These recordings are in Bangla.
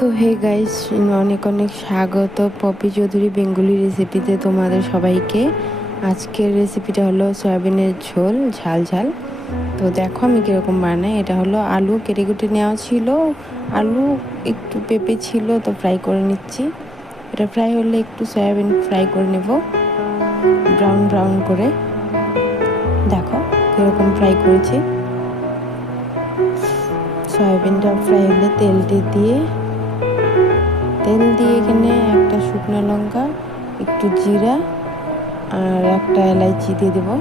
তো হে গাইস, অনেক অনেক স্বাগত পপি চৌধুরী বেঙ্গলি রেসিপিতে তোমাদের সবাইকে। আজকের রেসিপিটা হলো সয়াবিনের ঝোল ঝাল ঝাল। তো দেখো আমি কীরকম বানাই। এটা হলো আলু কেটে কেটে নেওয়া ছিল, আলু একটু পেঁপে ছিল, তো ফ্রাই করে নিচ্ছি। এটা ফ্রাই হলে একটু সয়াবিন ফ্রাই করে নেব ব্রাউন ব্রাউন করে। দেখো কীরকম ফ্রাই করেছি। সয়াবিনটা ফ্রাই হলে তেল দিয়ে এখানে একটা শুকনো লঙ্কা, একটু জিরা আর একটা এলাইচি দিয়ে দেবো।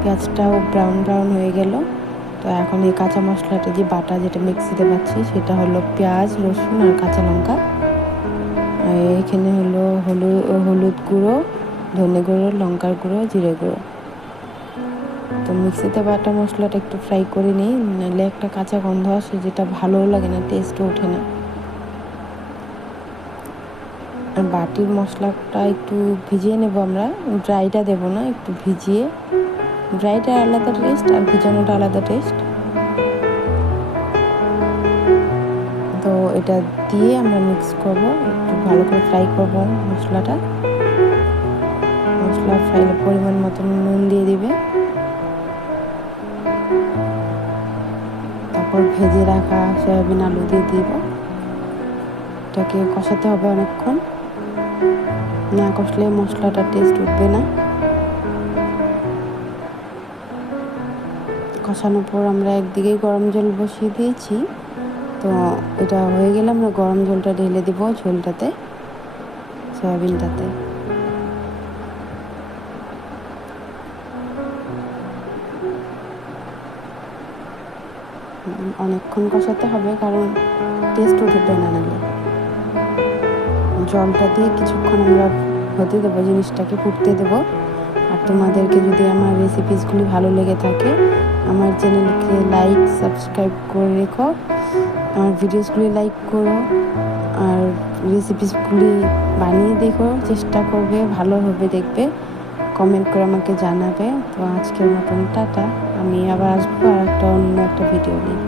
পেঁয়াজটাও ব্রাউন ব্রাউন হয়ে গেল। তো এখন এই কাঁচা মশলাটা যে বাটা যেটা মিক্সিতে পাচ্ছি সেটা হলো পেঁয়াজ, রসুন আর কাঁচা লঙ্কা। আর এখানে হলো হলুদ গুঁড়ো, ধনে গুঁড়ো, লঙ্কার গুঁড়ো, জিরে গুঁড়ো। তো মিক্সিতে বাটা মশলাটা একটু ফ্রাই করে নিই, নাহলে একটা কাঁচা গন্ধ আসে, যেটা ভালোও লাগে না, টেস্টও ওঠে না। আর বাটির মশলাটা একটু ভিজিয়ে নেব আমরা, ড্রাইটা দেব না, একটু ভিজিয়ে। ড্রাইটা আলাদা টেস্ট আর ভিজানোটা আলাদা টেস্ট। তো এটা দিয়ে আমরা মিক্স করব, একটু ভালো করে ফ্রাই করব মশলা ফ্রাইয়ের পরিমাণ মতো নুন দিয়ে দিবে। তারপর ভেজে রাখা সয়াবিন আলু দিয়ে দিব। এটাকে কষাতে হবে অনেকক্ষণ, না কষলে মশলাটা টেস্ট উঠবে না। কষানোর পর আমরা একদিকে গরম জল বসিয়ে দিয়েছি। তো এটা হয়ে গেলে আমরা গরম জলটা ঢেলে দেবো ঝোলটাতে, সয়াবিনটাতে। অনেকক্ষণ কষাতে হবে, কারণ টেস্ট উঠবে না নাহলে। জলটা দিয়ে কিছুক্ষণ আমরা হতে দেবো, জিনিসটাকে ফুটতে দেবো। আর তোমাদেরকে যদি আমার রেসিপিসগুলি ভালো লেগে থাকে, আমার চ্যানেলকে লাইক সাবস্ক্রাইব করে রেখো, আমার ভিডিওসগুলি লাইক করো, আর রেসিপিসগুলি বানিয়ে দেখো, চেষ্টা করবে, ভালো হবে দেখবে, কমেন্ট করে আমাকে জানাবে। তো আজকের মতন টাটা, আমি আবার আসবো আর অন্য একটা ভিডিও নিয়ে।